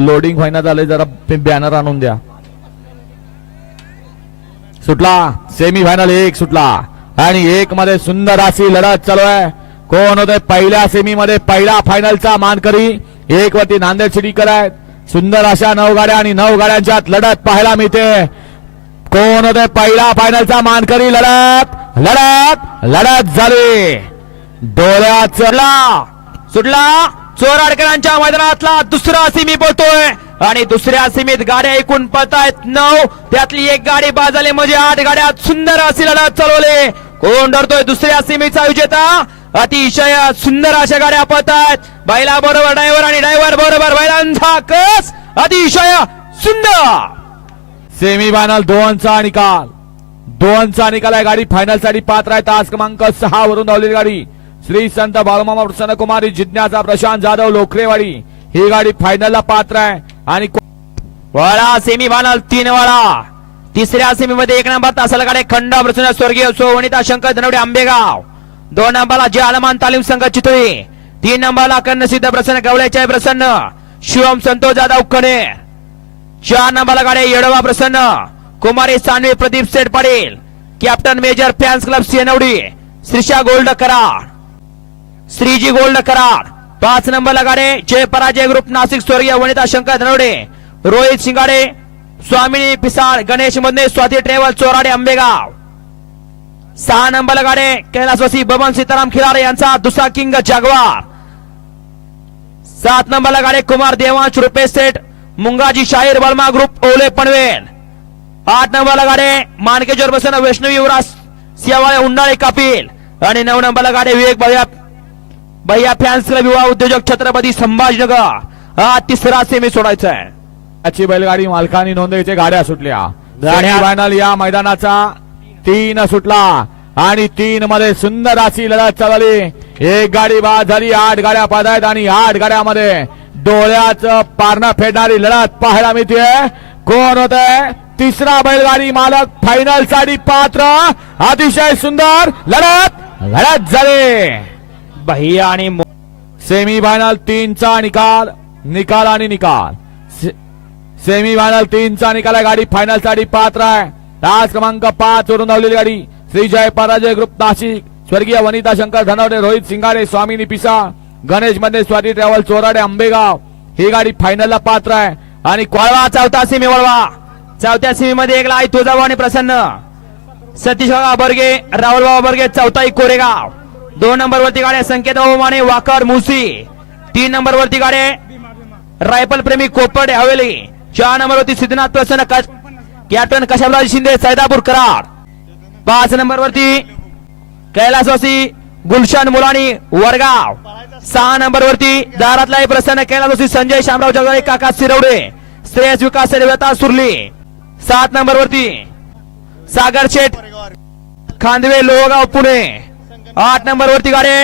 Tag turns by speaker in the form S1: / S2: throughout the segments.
S1: Loading व्हायना झालंय जरा banner आणून द्या. सुटला. सेमी फायनल एक सुटला. आणि एक मध्ये सुंदर अशी लढत चालू आहे. कोण होते? पहिल्या सेमी मध्ये पहिला फायनलचा मानकरी. एक वरती नांदेड सिटीकर आहेत. सुंदर अशा नऊ गाड्या आणि नऊ गाड्यांच्यात लढत पाहायला मिळते. कोण होते? पहिला फायनलचा मानकरी. लढत लढत लढत झाली. डोळ्यात चढला.
S2: सुटला. चोराडकरांच्या मैदानातला दुसरा सिमी बोलतोय आणि दुसऱ्या सीमेत गाड्या ऐकून पळतायत नऊ. त्यातली एक गाडी बाजली म्हणजे आठ गाड्या सुंदर अशी लढत चालवले. कोण डरतोय दुसऱ्या सीमेचा विजेता? अतिशय सुंदर अशा गाड्या पळतायत. बैला बरोबर ड्रायव्हर आणि ड्रायव्हर बरोबर बैलांचा कस अतिशय सुंदर.
S1: सेमी फायनल दोनचा निकाल. दोनचा निकाल आहे. गाडी फायनलसाठी पात्र आहे. तास क्रमांक सहा वरून धावलेली गाडी. श्री संत बाळमामा प्रसन्न कुमारी जिज्ञासा प्रशांत जाधव लोकरेवाडी. ही गाडी फायनलला पात्र आहे. आणि को-
S2: वळा सेमी फायनल तीन वळा. तिसऱ्या सेमीमध्ये एक नंबर तासलगाडे खंड प्रसन्न स्वर्गीय सो वनिता शंकर धनवडे आंबेगाव. दोन नंबरला जे आलमान तालीम संघ चितळी. तीन नंबरला कन्नसिद्ध प्रसन्न गवळ्याच्या प्रसन्न. शिवम संतोष जाधव कणे चार नंबरला गाडे येडवा प्रसन्न. कुमारी Sanvi Pradeep Seth Patil captain major fans club Senwadi Shrisha gold Karad Shriji gold Karad. पाच नंबरला लगाडे जय पराजय ग्रुप नाशिक स्वर्गीय वनिता शंकर धनवडे रोहित शिंगाडे स्वामिनी पिसाळ गणेश मधने स्वाती ट्रेवल चोराडे आंबेगाव. सहा नंबरला गाडे कैलासवासी बबन सीताराम खिलारे यांचा दुसरा किंग जागवार. सात नंबरला गाडे कुमार देवांश रुपेश सेठ मुंगाजी शाहीर वर्मा ग्रुप ओले पनवेल. आठ नंबरला लगाडे मानकेश्वर बसन वैष्णवी युवराज सियावाळे उंडाळे कापील. आणि नऊ नंबरला गाडे विवेक भैया भैया फॅन्स क्लब युवा उद्योजक छत्रपती संभाजीनगर. हा तिसरा सेमी सोडायचा आहे
S1: याची बैलगाडी मालकांनी नोंदणीच्या गाड्या सुटल्या. फायनल या मैदानाचा तीन सुटला आणि तीन मध्ये सुंदर अशी लढत चालली एक गाडी बाद झाली आठ गाड्या बाद आहेत आणि आठ गाड्यामध्ये डोळ्याचं पारणं फेडणारी लढत पाहायला मिळते कोण होत? तिसरा बैलगाडी मालक फायनलसाठी पात्र. अतिशय सुंदर लढत लढत झाली.
S2: भैया आणि मो-
S1: सेमी फायनल तीनचा निकाल निकाल आणि निकाल. से- सेमी फायनल तीनचा निकाल आहे गाडी. फायनलसाठी पात्र आहे. तास क्रमांक पाच वरून धावलेली गाडी. श्री जय पराजय ग्रुप नाशिक. स्वर्गीय वनिता शंकर धनवडे रोहित सिंगारे स्वामिनी पिसा गणेशमध्ये स्वाती ट्रॅव्हल चोराडे आंबेगाव. ही गाडी फायनलला पात्र आहे. आणि
S2: वळवा चौथा सेमी वळवा. चौथ्या सेमी मध्ये एक लाई तुळजाभाऊ आणि प्रसन्न. सतीश बाबा बर्गे राहुल बाबा बर्गे चौथाई कोरेगाव. दोन नंबर वरती गाड्या संकेत बाबू वाकड वाकर मुसी. तीन नंबर वरती गाडे रायफल प्रेमी कोपड हवेली. चार नंबर वरती सिद्धनाथ प्रसन्न कॅप्टन कशाबराज शिंदे सैदापूर कराड. पाच नंबर वरती कैलासवासी गुलशन मुलानी वरगाव. सहा नंबर वरती दारातला प्रसन्न कैलासवासी संजय शामराव जगदाळे काका सिरवडे श्रेयस विकास रेवता सुरली. सात नंबर वरती सागर शेठ खांदवे लोहगाव पुणे. आठ नंबर वरती गाडे.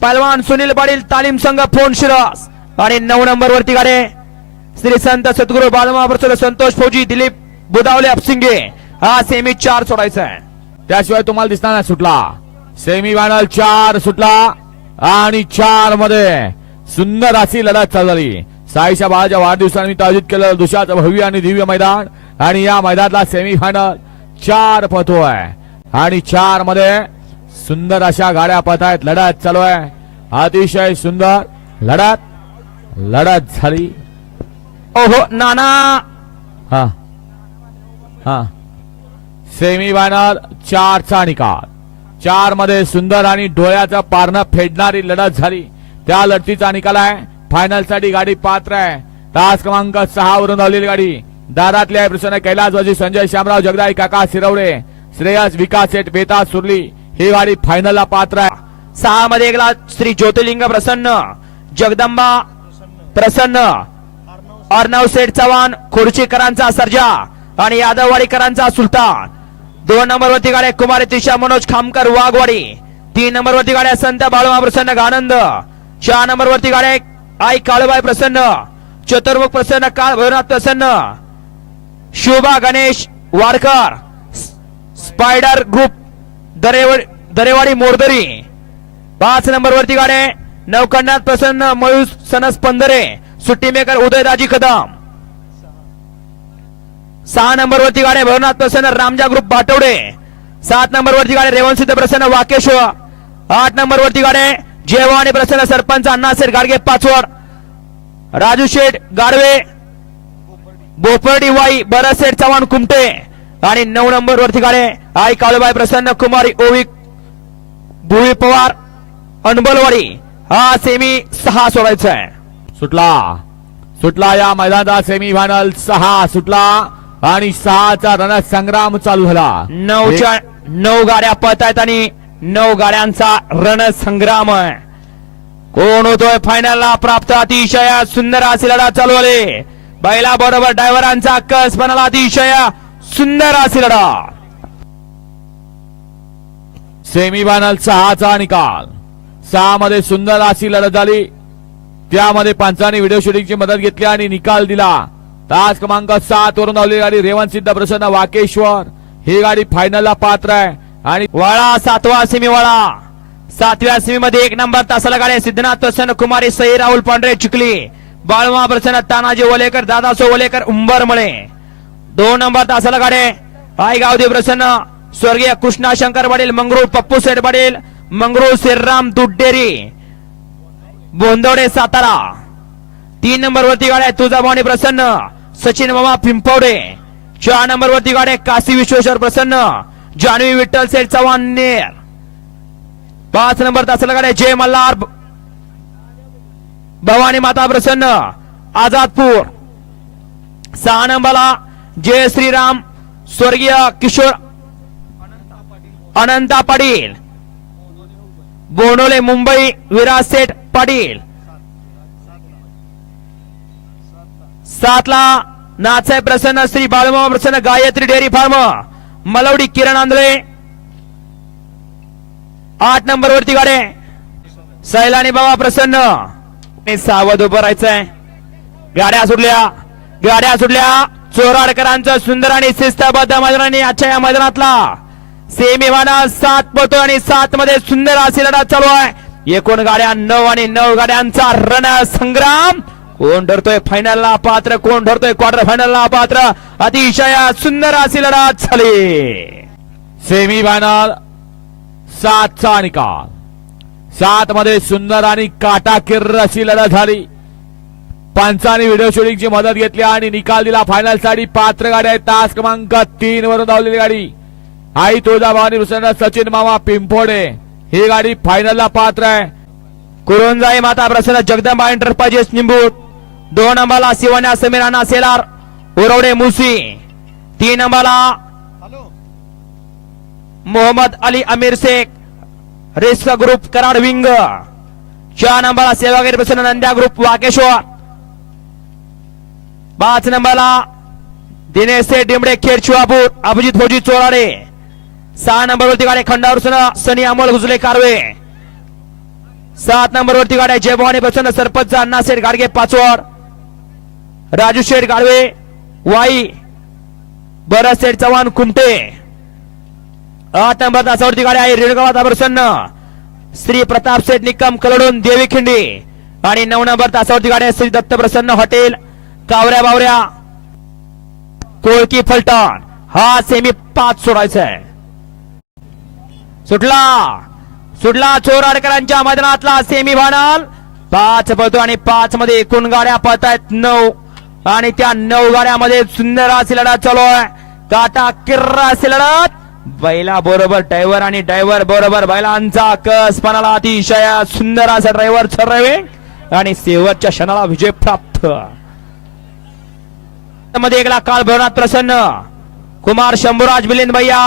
S2: पहलवान सुनील पाटील तालीम संघ फोन शिरस. आणि नऊ नंबर वरती गाडे. श्री संत सद्गुरू बालमा संतोष फौजी दिलीप बुदावले अपसिंगे. हा सेमी चार सोडायचा आहे.
S1: त्याशिवाय तुम्हाला दिसणार नाही सुटला. सेमी फायनल चार सुटला आणि चारमध्ये सुंदर अशी लढत चालू झाली. साईच्या बाळाच्या वाढदिवसानिमित्त आयोजित केलेलं दुसऱ्याचं भव्य आणि दिव्य मैदान आणि या मैदानाला सेमी फायनल चार पतो आहे आणि चारमध्ये सुंदर अशा गाड्या पथ आहेत लढत चालू आहे. अतिशय सुंदर लढत लढत झाली.
S2: ओहो नाना!
S1: हा हा. सेमी फायनल चारचा निकाल. चारमध्ये सुंदर आणि डोळ्याचं पारणं फेडणारी लढत झाली. त्या लढतीचा निकाल आहे. फायनलसाठी गाडी पात्र आहे. तास क्रमांक सहा वरून धावलेली गाडी. दारातली आहे प्रसन्न कैलासवाजी संजय श्यामराव जगदाई काका सिरवडे श्रेयस विकास शेठ बेता सुरली. ही गाडी फायनलला पात्र आहे.
S2: सहा मध्ये एकला श्री ज्योतिर्लिंग प्रसन्न जगदंबा प्रसन्न अर्णव सेठ चव्हाण खुर्चीकरांचा सर्जा आणि यादववाडीकरांचा सुलतान. दोन नंबरवरती गाड्या कुमारी त्रिशा मनोज खामकर वाघवाडी. तीन नंबरवरती गाड्या संत बाळुमा प्रसन्न गानंद. चार नंबरवरती गाड्या आई काळूबाई प्रसन्न. चतुर्मुख प्रसन्न काळ भैरवनाथ प्रसन्न. Shobha Ganesh Wadkar spider group Darewadi Darewadi Mordari. पाच नंबर वरती गाडे नवकंडात प्रसन्न मयूस सनस पंधरे. सुट्टी मेकर उदयदाजी कदम. सहा नंबर वरती गाडे भवनाथ प्रसन्न रामजा ग्रुप बाटवडे. सात नंबर वरती गाडे रेवण सिद्ध प्रसन्न वाकेश्वर आठ नंबर वरती गाडे जेवानी प्रसन्न सरपंच अण्णासेठ गाडगे पाचवड. राजू शेठ गाडवे. बोपर्डी वाई बरसेठ चव्हाण कुमटे. आणि नऊ नंबर वरती गाडे आई काळूबाई प्रसन्न कुमारी ओवी भुवी पवार अनबलवाडी. हा सेमी सहा सोडायचा आहे.
S1: सुटला. सुटला या मैदानाचा सेमी फायनल सहा सुटला आणि सहाचा रणसंग्राम चालू झाला.
S2: नऊच्या नऊ गाड्या पळत आहेत आणि नऊ गाड्यांचा रणसंग्राम आहे. कोण होतोय फायनलला प्राप्त अतिशय सुंदर अशी लढा चालू आले बैला बरोबर ड्रायव्हरांचा कस बनाला अतिशय? सुंदर अशी लढा.
S1: सेमी फायनल सहाचा निकाल. सहा मध्ये सुंदर अशी लढत झाली. त्यामध्ये पंचांनी व्हिडिओ शूटिंगची मदत घेतली आणि निकाल दिला. तास क्रमांक सात वरून धावलेली गाडी रेवण सिद्ध प्रसन्न वाकेश्वर. ही गाडी फायनलला पात्र आहे. आणि
S2: वळा सातवा सेमी वळा. सातव्या सेमी मध्ये एक नंबर तासाला गाडी सिद्धनाथ प्रसन्न कुमारी सई राहुल पांढरे चिखली. बाळमा प्रसन्न तानाजी ओलेकर दादासो ओलेकर उंबरमळे. दोन नंबर तासाला गाडे. आई गावदेव प्रसन्न. स्वर्गीय कृष्णा शंकर पाटील मंगरूळ पप्पू सेठ पाटील मंगरूळ श्रीराम दुड्डेरी बोंदवडे सातारा. तीन नंबर वरती गाड्या तुळजाभवानी प्रसन्न. सचिन मामा पिंपवडे. चार नंबर वरती गाड्या काशी विश्वेश्वर प्रसन्न. जान्हवी विठ्ठल सेठ चव्हाण नेर. पाच नंबर तासाला गाड्या जय मल्हार. भवानी माता प्रसन्न. आझादपूर. सहा नंबरला जय श्रीराम स्वर्गीय किशोर अनंता पाटील बोनोले मुंबई विराज सेठ पाटील. सातला नाथसाहेब प्रसन्न श्री बाळमा प्रसन्न गायत्री डेअरी फार्म मलवडी किरण आंधळे. आठ नंबर वरती गाडे. सैलानी बाबा प्रसन्न. सावध उभं राहायचंय. गाड्या सुटल्या गाड्या सुटल्या. चोराडकरांचं सुंदर आणि शिस्तबद्ध मैदानाने आजच्या या मैदानातला सेमी माना सात पतो आणि सात मध्ये सुंदर अशी लढा चालू आहे. एकूण गाड्या नऊ आणि नऊ गाड्यांचा रण संग्राम. कोण ठरतोय फायनलला पात्र कोण ठरतोय क्वार्टर फायनलला पात्र? अतिशय सुंदर अशी लढा झाली.
S1: सेमी फायनल सातचा निकाल. सात मध्ये सुंदर आणि काटाकिर्र अशी लढा झाली. पंचांनी व्हिडिओ शूटिंगची मदत घेतली आणि निकाल दिला. फायनलसाठी पात्र गाडी आहे. तास क्रमांक तीन वरून धावलेली गाडी. आई तुळजाभवानी प्रसन्न सचिन मामा पिंपोडे. ही गाडी फायनलला पात्र आहे.
S2: कुरुंजाई माता प्रसन्न जगदंबा एंटरप्राइजेस निंबूत दोन नंबरला शिवण्या समीर अण्णा सेलार. उरवडे मुसी. तीन नंबरला Mohammed Ali Amir Shaikh. Risk group Karad wing. चार नंबरला सेवागिरी प्रसन्न नंद्या ग्रुप वाकेश्वर पाच नंबरला दिनेश डिमडे खेड शिवापूर अभिजित भोजी चोराडे. सहा नंबरवरती गाडी खंडावर सनी अमोल गुजले कारवे. सात नंबर वरती गाड्या जयभवानी प्रसन्न सरपंच अण्णासेठ गाडगे पाचवड राजू शेठ गाडवे वाई बरस शेठ चव्हाण कुमटे आठ नंबर तासावरती गाड्या आहे रेणुगावात प्रसन्न. श्री प्रताप शेठ निकम कलडून देवी खिंडी. आणि नऊ नंबर तासावरती गाड्या श्री दत्त प्रसन्न हॉटेल. कावऱ्या बावऱ्या. कोळकी फलटण. हा सेमी पाच सोडायचा आहे सुटला. सुटला चोराडकरांच्या मैदानातला सेमी फायनल पाच पळतो आणि पाच मध्ये एकूण गाड्या पळतायत नऊ. आणि त्या नऊ गाड्यामध्ये सुंदर अशी लढत चालू आहे. काटा किर्रा अशी लढत. बैला बरोबर ड्रायव्हर आणि ड्रायव्हर बरोबर बैलांचा कस पणाला अतिशय सुंदर असा ड्रायव्हर ठरवे आणि शेवटच्या क्षणाला विजय प्राप्त. मध्ये एकला काल भरनाथ प्रसन्न. कुमार शंभूराज मिलिंद भैया.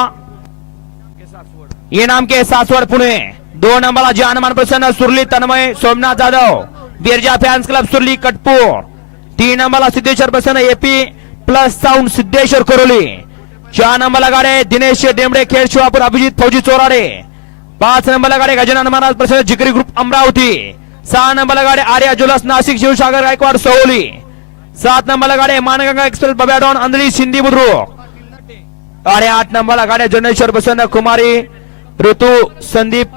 S2: इनाम के सासवड पुणे. दोन नंबरला जानमान प्रसन्न Surli Tanmay Somnath Jadhav. Birja fans club Surli Katpur. तीन नंबरला सिद्धेश्वर प्रसन्न AP plus sound Siddheshwar Koroli. चार नंबरला गाडे दिनेश डेमडे खेळ शिवापूर अभिजित फौजी चोराडे. पाच नंबरला गाडे गजानन महाराज प्रसन्न जिगरी ग्रुप अमरावती. सहा नंबरला गाडे आर्या जुलस नाशिक शिवसागर गायकवाड सवली सात नंबरला गाडे मानगंगा एक्सप्रेस बब्याडॉन अंधळी सिंधी बुद्रुक। आणि आठ नंबरला गाड्या जनेश्वर प्रसन्न कुमारी ऋतू संदीप।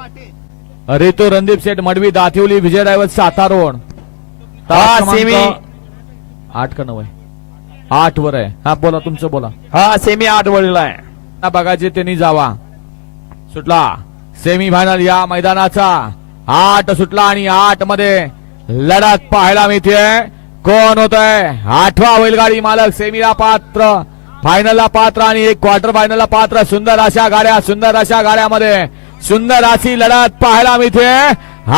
S1: ऋतू रणदीप शेठ मडवी दातिवली विजय ड्रायव्हर सातारोड
S2: हा सेमी।
S1: आठ का नऊ आहे. आठ वर आहे. हा बोला तुमचं बोला.
S2: हा सेमी आठ वळलेला आहे.
S1: ना बघायचे त्यांनी जावा. सुटला. सेमी फायनल या मैदानाचा. आठ सुटला आणि आठमध्ये लढत पाहायला मिळते कोण होत आहे आठवा बैलगाडी मालक सेमीला पात्र. फायनलला पात्र आणि एक क्वार्टर फायनलला पात्र. सुंदर अशा गाड्या सुंदर अशा गाड्यामध्ये. सुंदर अशी लढत पाहायला मिळते.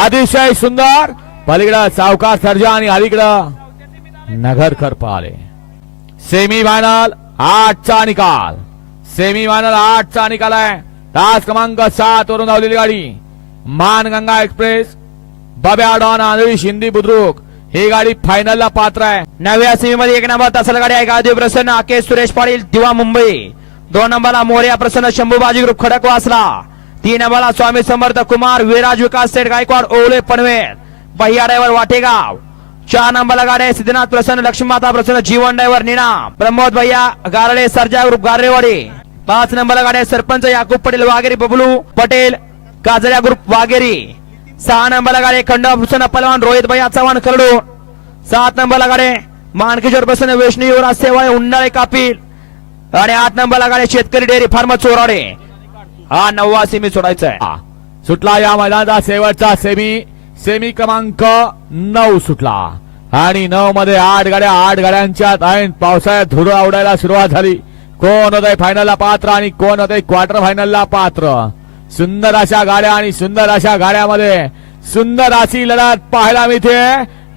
S1: अतिशय सुंदर. पलीकडं सावकार सर्जा आणि अलीकडं नगरकर पाले सेमी फायनल आठचा निकाल. सेमी फायनल आठचा निकाल आहे. तास क्रमांक सात वरून धावलेली गाडी. मानगंगा एक्सप्रेस. बब्या डॉन आंधळी शिंदी बुद्रुक. ही गाडी फायनलला पात्र आहे.
S2: नव्या सेमी मध्ये एक नंबर तसल गाडी आहे गादेव प्रसन्न. आकेश सुरेश पाटील दिवा मुंबई. दोन नंबरला मोर्या प्रसन्न शंभूबाजी ग्रुप खडकवासला तीन नंबरला स्वामी समर्थ कुमार विराज विकास सेठ गायकवाड ओवळे पनवेल. बहिया ड्रायव्हर वाटेगाव. चार नंबरला गाडी आहे सिद्धनाथ प्रसन्न लक्ष्मीमाता प्रसन्न जीवन ड्रायव्हर निना प्रमोद भैया गारडे सरजा ग्रुप गारेवाडी पाच नंबरला गाडी आहे सरपंच याकूब पटेल वाघेरी बबलू पटेल काजऱ्या ग्रुप वाघेरी. सहा नंबरला गाडी आहे पलवान रोहित भैया चव्हाण करडू सात नंबरला गाडी मानकेश्वर प्रसन्न वैष्णवी युवराज सेवा उन्हाळे कापील आणि आठ नंबरला गाडी शेतकरी डेअरी फार्म चोराडे। हा नववा सेमी सोडायचा आहे.
S1: हा. सुटला या मैदानाचा शेवटचा सेमी सेमी क्रमांक नऊ सुटला. आणि नऊ मध्ये आठ गाड्या आठ गाड्यांच्या ऐन पावसाळ्यात धुरं आवडायला सुरुवात झाली. कोण होत फायनलला पात्र आणि कोण होत क्वार्टर फायनलला पात्र? सुंदर अशा गाड्या आणि सुंदर अशा गाड्यामध्ये सुंदर अशी लढत पाहायला मिळते.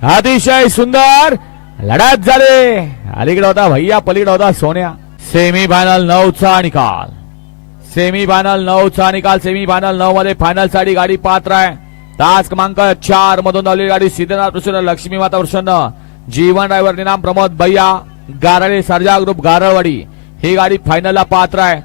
S1: अतिशय सुंदर लढत झाले. अलीकडे होता भैया पलीकडे होता सोन्या. सेमी फायनल नऊचा निकाल. सेमी फायनल नऊचा निकाल सेमी फायनल नऊ मध्ये फायनलसाठी गाडी पात्र आहे. तास क्रमांक चार मधून धावलेली गाडी सिद्धनाथ प्रसन्न लक्ष्मी माता प्रसन्न जीवन ड्रायव्हर निनाम प्रमोद भैया. गारळे सर्जा ग्रुप गारळवाडी. ही गाडी फायनलला पात्र आहे.